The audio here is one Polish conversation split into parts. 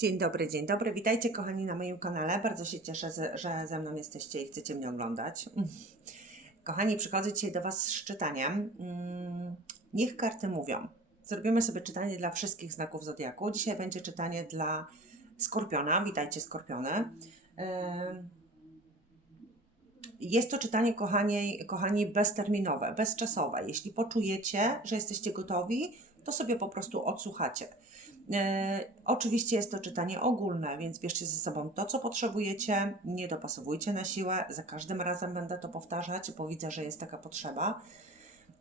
Dzień dobry, dzień dobry. Witajcie kochani na moim kanale. Bardzo się cieszę, że ze mną jesteście i chcecie mnie oglądać. Kochani, przychodzę dzisiaj do Was z czytaniem. Mm, Niech karty mówią. Zrobimy sobie czytanie dla wszystkich znaków zodiaku. Dzisiaj będzie czytanie dla Skorpiona. Witajcie Skorpiony. Ym, Jest to czytanie, kochani, kochani, bezterminowe, bezczasowe. Jeśli poczujecie, że jesteście gotowi, to sobie po prostu odsłuchacie. E, oczywiście jest to czytanie ogólne, więc bierzcie ze sobą to, co potrzebujecie, nie dopasowujcie na siłę. Za każdym razem będę to powtarzać, bo widzę, że jest taka potrzeba.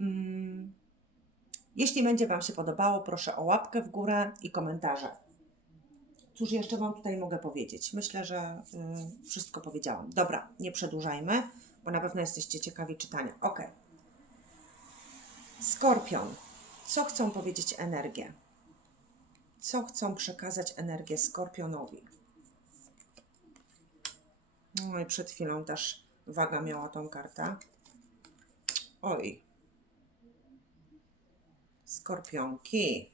Mm. Jeśli będzie Wam się podobało, proszę o łapkę w górę i komentarze. Cóż jeszcze Wam tutaj mogę powiedzieć? Myślę, że y, wszystko powiedziałam. Dobra, nie przedłużajmy, bo na pewno jesteście ciekawi czytania. Ok. Skorpion. Co chcą powiedzieć energie? Co chcą przekazać energię Skorpionowi? No i przed chwilą też waga miała tą kartę. Oj. Skorpionki.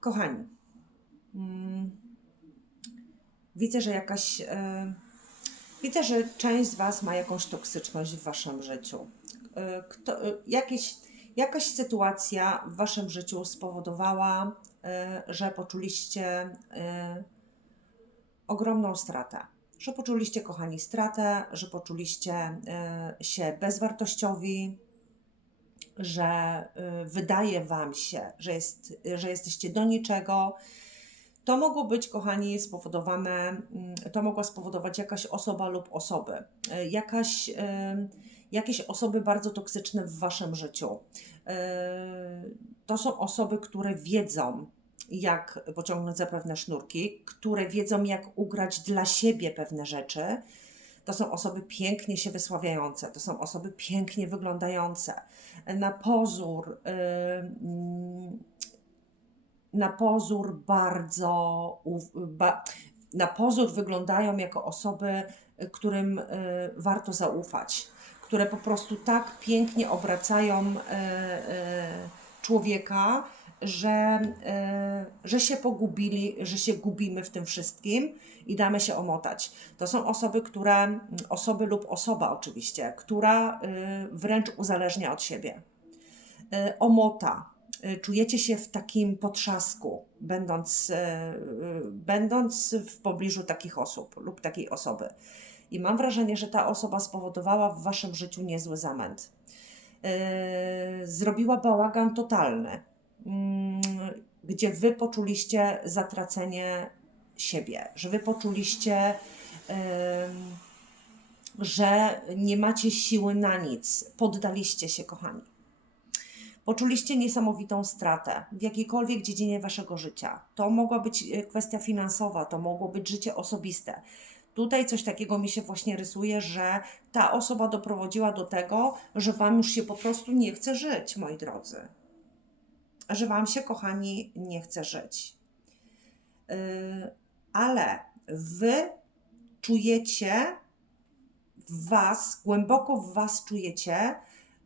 Kochani, mm, widzę, że jakaś. E, widzę, że część z Was ma jakąś toksyczność w Waszym życiu. E, kto, e, jakieś, jakaś sytuacja w Waszym życiu spowodowała, e, że poczuliście ogromną stratę. Że poczuliście, kochani, stratę, że poczuliście się bezwartościowi, że wydaje Wam się, że, jest, że jesteście do niczego. To mogło być, kochani, spowodowane, mm, to mogła spowodować jakaś osoba lub osoby, jakaś, jakieś osoby bardzo toksyczne w Waszym życiu. Y, To są osoby, które wiedzą, jak pociągnąć za pewne sznurki, które wiedzą, jak ugrać dla siebie pewne rzeczy. To są osoby pięknie się wysławiające, to są osoby pięknie wyglądające. Na pozór, y, mm, na pozór bardzo, na pozór wyglądają jako osoby, którym y, warto zaufać, które po prostu tak pięknie obracają y, y, człowieka, że, y, że się pogubili, że się gubimy w tym wszystkim i damy się omotać. To są osoby, które, osoby lub osoba oczywiście, która wręcz uzależnia od siebie. Omota. Czujecie się w takim potrzasku, będąc, będąc w pobliżu takich osób lub takiej osoby. I mam wrażenie, że ta osoba spowodowała w waszym życiu niezły zamęt. Y, Zrobiła bałagan totalny, mm, gdzie wy poczuliście zatracenie siebie, że wy poczuliście, ym, że nie macie siły na nic, poddaliście się, kochani. Poczuliście niesamowitą stratę w jakiejkolwiek dziedzinie waszego życia. To mogła być e, kwestia finansowa, to mogło być życie osobiste. Tutaj coś takiego mi się właśnie rysuje, że ta osoba doprowadziła do tego, że wam już się po prostu nie chce żyć, moi drodzy. Że wam się, kochani, nie chce żyć. Yy, ale wy czujecie w was, głęboko w was czujecie,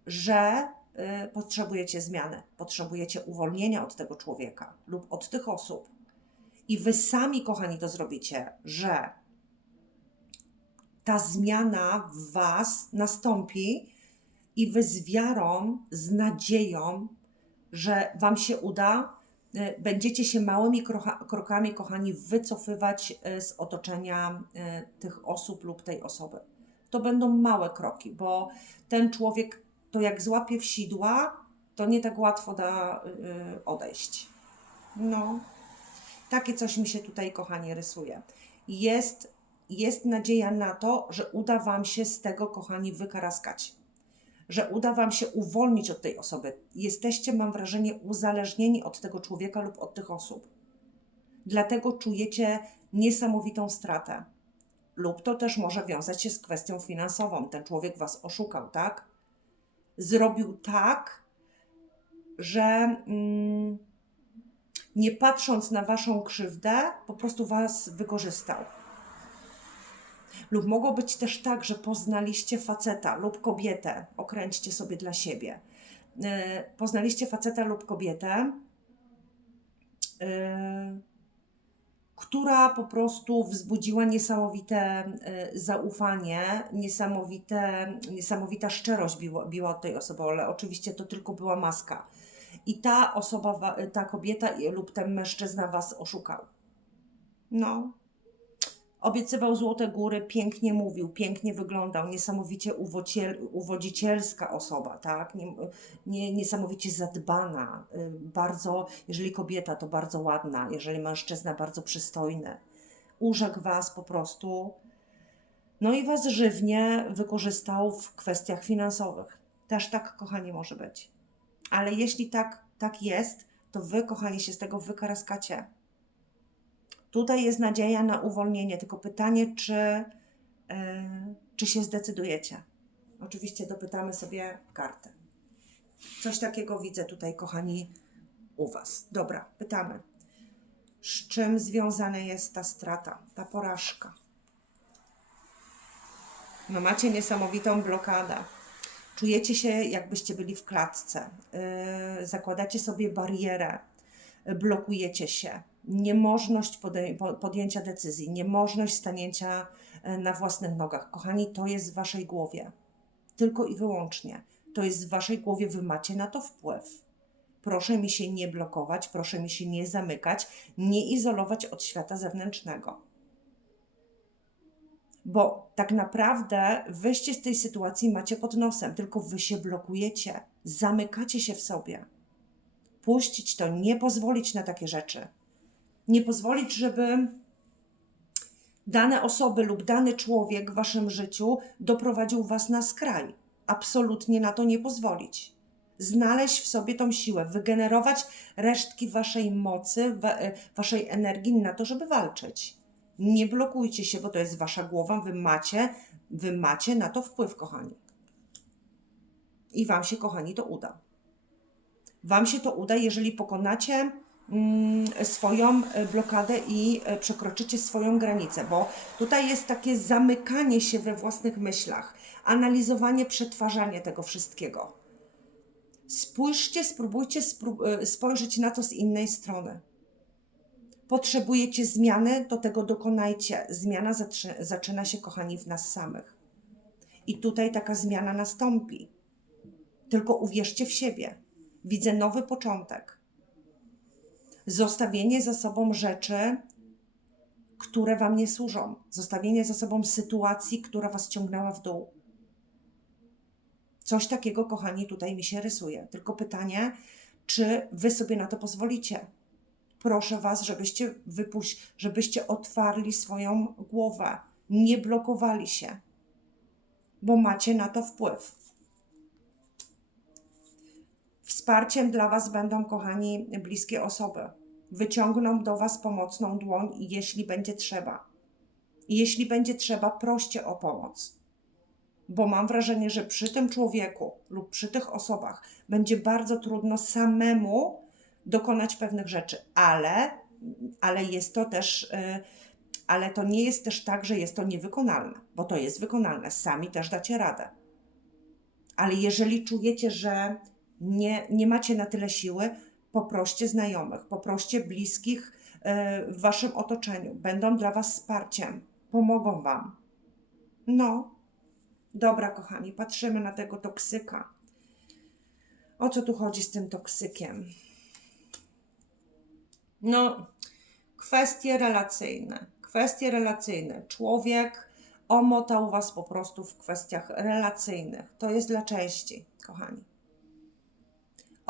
że y, potrzebujecie zmiany, potrzebujecie uwolnienia od tego człowieka lub od tych osób. I wy sami, kochani, to zrobicie, że ta zmiana w was nastąpi i wy z wiarą, z nadzieją, że wam się uda, y, będziecie się małymi krokami, kochani, wycofywać y, z otoczenia y, tych osób lub tej osoby. To będą małe kroki, bo ten człowiek to jak złapie w sidła, to nie tak łatwo da odejść. No, takie coś mi się tutaj, kochani, rysuje. Jest, jest nadzieja na to, że uda Wam się z tego, kochani, wykaraskać. Że uda Wam się uwolnić od tej osoby. Jesteście, mam wrażenie, uzależnieni od tego człowieka lub od tych osób. Dlatego czujecie niesamowitą stratę. Lub to też może wiązać się z kwestią finansową. Ten człowiek Was oszukał, tak? Zrobił tak, że mm, nie patrząc na Waszą krzywdę, po prostu Was wykorzystał. Lub mogło być też tak, że poznaliście faceta lub kobietę, okręćcie sobie dla siebie, e, poznaliście faceta lub kobietę, e, która po prostu wzbudziła niesamowite e, zaufanie, niesamowite, niesamowita szczerość biła, biła od tej osoby, ale oczywiście to tylko była maska. I ta osoba, ta kobieta lub ten mężczyzna was oszukał. No. Obiecywał złote góry, pięknie mówił, pięknie wyglądał, niesamowicie uwodzicielska osoba, tak? Nie, nie, niesamowicie zadbana, y, bardzo, jeżeli kobieta, to bardzo ładna, jeżeli mężczyzna, bardzo przystojny. Urzekł was po prostu, no i was żywnie wykorzystał w kwestiach finansowych. Też tak, kochani, może być. Ale jeśli tak, tak jest, to wy, kochani, się z tego wykaraskacie. Tutaj jest nadzieja na uwolnienie, tylko pytanie, czy, e, czy się zdecydujecie. Oczywiście dopytamy sobie kartę. Coś takiego widzę tutaj, kochani, u Was. Dobra, pytamy. Z czym związana jest ta strata, ta porażka? No macie niesamowitą blokadę. Czujecie się, jakbyście byli w klatce. Yy, zakładacie sobie barierę, blokujecie się. Niemożność podjęcia decyzji, niemożność stanięcia yy, na własnych nogach. Kochani, to jest w Waszej głowie. Tylko i wyłącznie. To jest w Waszej głowie, Wy macie na to wpływ. Proszę mi się nie blokować, proszę mi się nie zamykać, nie izolować od świata zewnętrznego. Bo tak naprawdę wyjście z tej sytuacji macie pod nosem, tylko wy się blokujecie, zamykacie się w sobie. Puścić to, nie pozwolić na takie rzeczy. Nie pozwolić, żeby dane osoby lub dany człowiek w waszym życiu doprowadził was na skraj. Absolutnie na to nie pozwolić. Znaleźć w sobie tą siłę, wygenerować resztki waszej mocy, e, waszej energii na to, żeby walczyć. Nie blokujcie się, bo to jest wasza głowa, wy macie, wy macie na to wpływ, kochani. I wam się, kochani, to uda. Wam się to uda, jeżeli pokonacie swoją e, blokadę i e, przekroczycie swoją granicę, bo tutaj jest takie zamykanie się we własnych myślach, analizowanie, przetwarzanie tego wszystkiego. Spójrzcie, spróbujcie spró- e, spojrzeć na to z innej strony. Potrzebujecie zmiany, to tego dokonajcie. Zmiana zaczyna się, kochani, w nas samych. I tutaj taka zmiana nastąpi. Tylko uwierzcie w siebie. Widzę nowy początek. Zostawienie za sobą rzeczy, które Wam nie służą. Zostawienie za sobą sytuacji, która Was ciągnęła w dół. Coś takiego, kochani, tutaj mi się rysuje. Tylko pytanie, czy Wy sobie na to pozwolicie? Proszę Was, żebyście wypuść, żebyście otwarli swoją głowę, nie blokowali się, bo macie na to wpływ. Wsparciem dla Was będą, kochani, bliskie osoby. Wyciągną do Was pomocną dłoń, jeśli będzie trzeba. Jeśli będzie trzeba, proście o pomoc. Bo mam wrażenie, że przy tym człowieku lub przy tych osobach będzie bardzo trudno samemu dokonać pewnych rzeczy, ale, ale jest to też, y, ale to nie jest też tak, że jest to niewykonalne, bo to jest wykonalne. Sami też dacie radę. Ale jeżeli czujecie, że nie, nie macie na tyle siły, poproście znajomych, poproście bliskich y, w waszym otoczeniu. Będą dla was wsparciem, pomogą wam. No, dobra, kochani, patrzymy na tego toksyka. O co tu chodzi z tym toksykiem? No, kwestie relacyjne. Kwestie relacyjne. Człowiek omotał was po prostu w kwestiach relacyjnych. To jest dla części, kochani.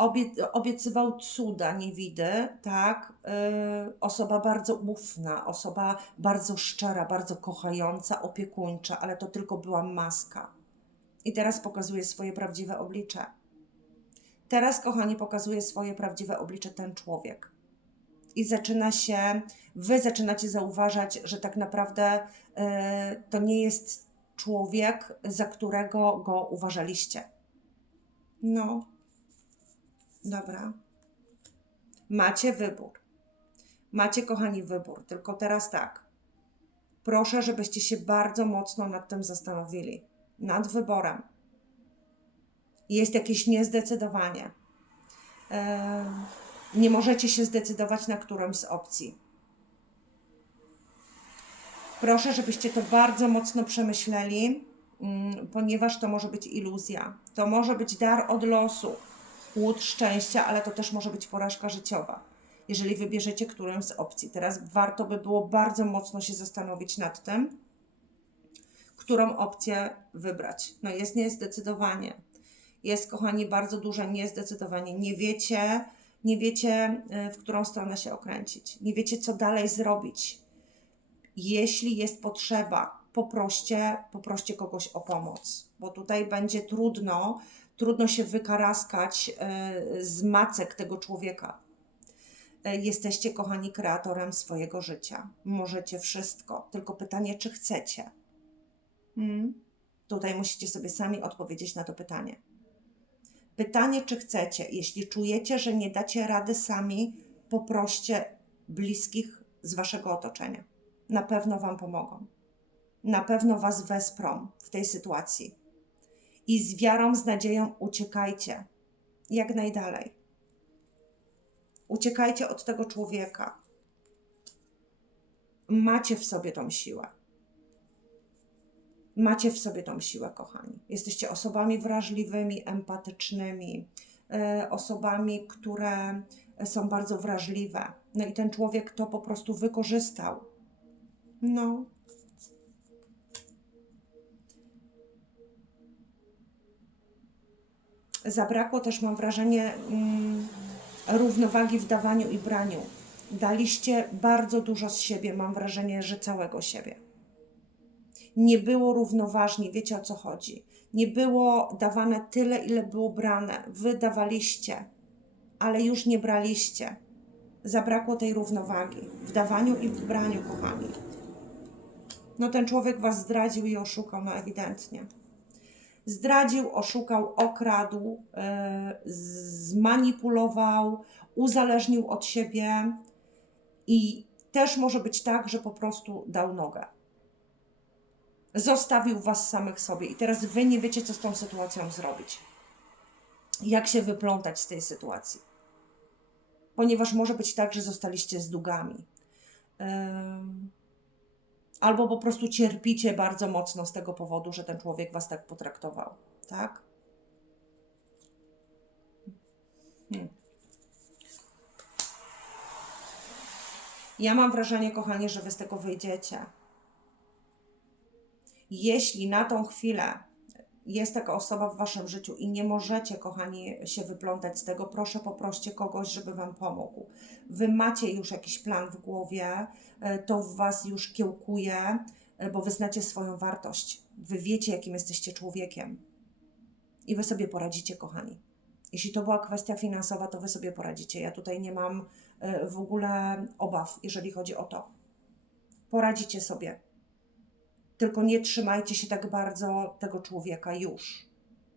Obie, obiecywał cuda, niewidy, tak? Yy, osoba bardzo ufna, osoba bardzo szczera, bardzo kochająca, opiekuńcza, ale to tylko była maska. I teraz pokazuje swoje prawdziwe oblicze. Teraz, kochani, pokazuje swoje prawdziwe oblicze ten człowiek i zaczyna się, wy zaczynacie zauważać, że tak naprawdę e, to nie jest człowiek, za którego go uważaliście. No, dobra. Macie wybór. Macie, kochani, wybór. Tylko teraz tak. Proszę, żebyście się bardzo mocno nad tym zastanowili. Nad wyborem. Jest jakieś niezdecydowanie. Nie możecie się zdecydować na którąś z opcji. Proszę, żebyście to bardzo mocno przemyśleli, mm, ponieważ to może być iluzja. To może być dar od losu, łód szczęścia, ale to też może być porażka życiowa, jeżeli wybierzecie którąś z opcji. Teraz warto by było bardzo mocno się zastanowić nad tym, którą opcję wybrać. No jest niezdecydowanie. Jest, kochani, bardzo duże niezdecydowanie. Nie wiecie, nie wiecie, y, w którą stronę się okręcić. Nie wiecie, co dalej zrobić. Jeśli jest potrzeba, poproście, poproście kogoś o pomoc, bo tutaj będzie trudno, trudno się wykaraskać y, z macek tego człowieka. Y, Jesteście, kochani, kreatorem swojego życia. Możecie wszystko, tylko pytanie, czy chcecie. Hmm? Tutaj musicie sobie sami odpowiedzieć na to pytanie. Pytanie, czy chcecie. Jeśli czujecie, że nie dacie rady sami, poproście bliskich z waszego otoczenia. Na pewno wam pomogą. Na pewno was wesprą w tej sytuacji. I z wiarą, z nadzieją uciekajcie jak najdalej. Uciekajcie od tego człowieka. Macie w sobie tą siłę. Macie w sobie tą siłę, kochani. Jesteście osobami wrażliwymi, empatycznymi, e, osobami, które są bardzo wrażliwe. No i ten człowiek to po prostu wykorzystał. No. Zabrakło też, mam wrażenie, mm, równowagi w dawaniu i braniu. Daliście bardzo dużo z siebie, mam wrażenie, że całego siebie nie było równoważnie, wiecie o co chodzi. Nie było dawane tyle, ile było brane. Wy dawaliście, ale już nie braliście. Zabrakło tej równowagi w dawaniu i w braniu, kochani. No ten człowiek was zdradził i oszukał, no ewidentnie. Zdradził, oszukał, okradł, yy, zmanipulował, uzależnił od siebie i też może być tak, że po prostu dał nogę. Zostawił was samych sobie i teraz wy nie wiecie, co z tą sytuacją zrobić. Jak się wyplątać z tej sytuacji. Ponieważ może być tak, że zostaliście z długami. Ym, albo po prostu cierpicie bardzo mocno z tego powodu, że ten człowiek was tak potraktował. Tak? Hmm. Ja mam wrażenie, kochanie, że wy z tego wyjdziecie. Jeśli na tą chwilę jest taka osoba w waszym życiu i nie możecie, kochani, się wyplątać z tego, proszę poproście kogoś, żeby wam pomógł. Wy macie już jakiś plan w głowie, e, to w was już kiełkuje, e, bo wy znacie swoją wartość. Wy wiecie, jakim jesteście człowiekiem. I wy sobie poradzicie, kochani. Jeśli to była kwestia finansowa, to wy sobie poradzicie. Ja tutaj nie mam e, w ogóle obaw, jeżeli chodzi o to. Poradzicie sobie tylko nie trzymajcie się tak bardzo tego człowieka już,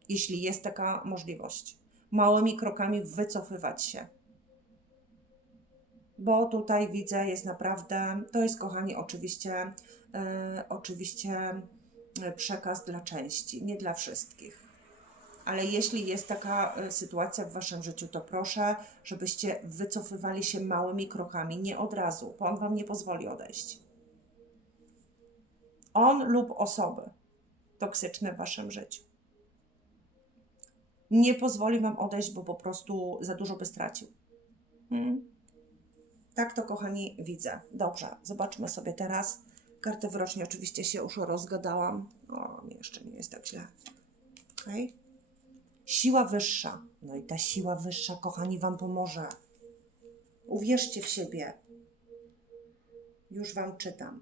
jeśli jest taka możliwość. Małymi krokami wycofywać się. Bo tutaj widzę, jest naprawdę, to jest kochani, oczywiście, yy, oczywiście przekaz dla części, nie dla wszystkich. Ale jeśli jest taka e, sytuacja w waszym życiu, to proszę, żebyście wycofywali się małymi krokami, nie od razu, bo on wam nie pozwoli odejść on lub osoby toksyczne w waszym życiu. Nie pozwoli wam odejść, bo po prostu za dużo by stracił. Hmm? Tak to, kochani, widzę. Dobrze, zobaczmy sobie teraz. Kartę wyrocznie oczywiście się już rozgadałam. O, jeszcze nie jest tak źle. Ok. Siła wyższa. No i ta siła wyższa, kochani, wam pomoże. Uwierzcie w siebie. Już wam czytam.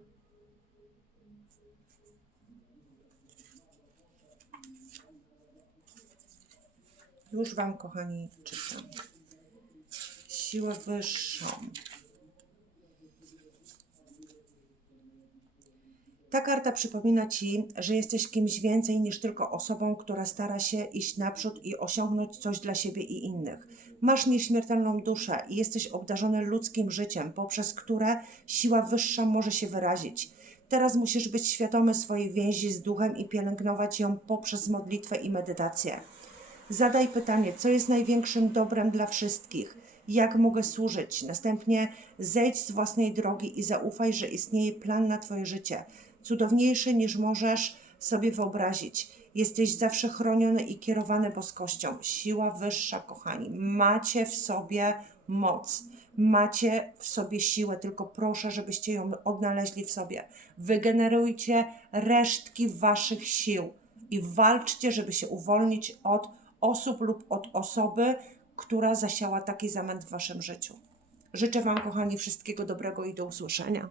Już Wam, kochani, czytam. Siłę wyższą. Ta karta przypomina Ci, że jesteś kimś więcej niż tylko osobą, która stara się iść naprzód i osiągnąć coś dla siebie i innych. Masz nieśmiertelną duszę i jesteś obdarzony ludzkim życiem, poprzez które siła wyższa może się wyrazić. Teraz musisz być świadomy swojej więzi z duchem i pielęgnować ją poprzez modlitwę i medytację. Zadaj pytanie, co jest największym dobrem dla wszystkich, jak mogę służyć. Następnie zejdź z własnej drogi i zaufaj, że istnieje plan na Twoje życie, cudowniejszy niż możesz sobie wyobrazić. Jesteś zawsze chroniony i kierowany boskością. Siła wyższa, kochani. Macie w sobie moc. Macie w sobie siłę, tylko proszę, żebyście ją odnaleźli w sobie. Wygenerujcie resztki waszych sił i walczcie, żeby się uwolnić od osób lub od osoby, która zasiała taki zamęt w waszym życiu. Życzę Wam, kochani, wszystkiego dobrego i do usłyszenia.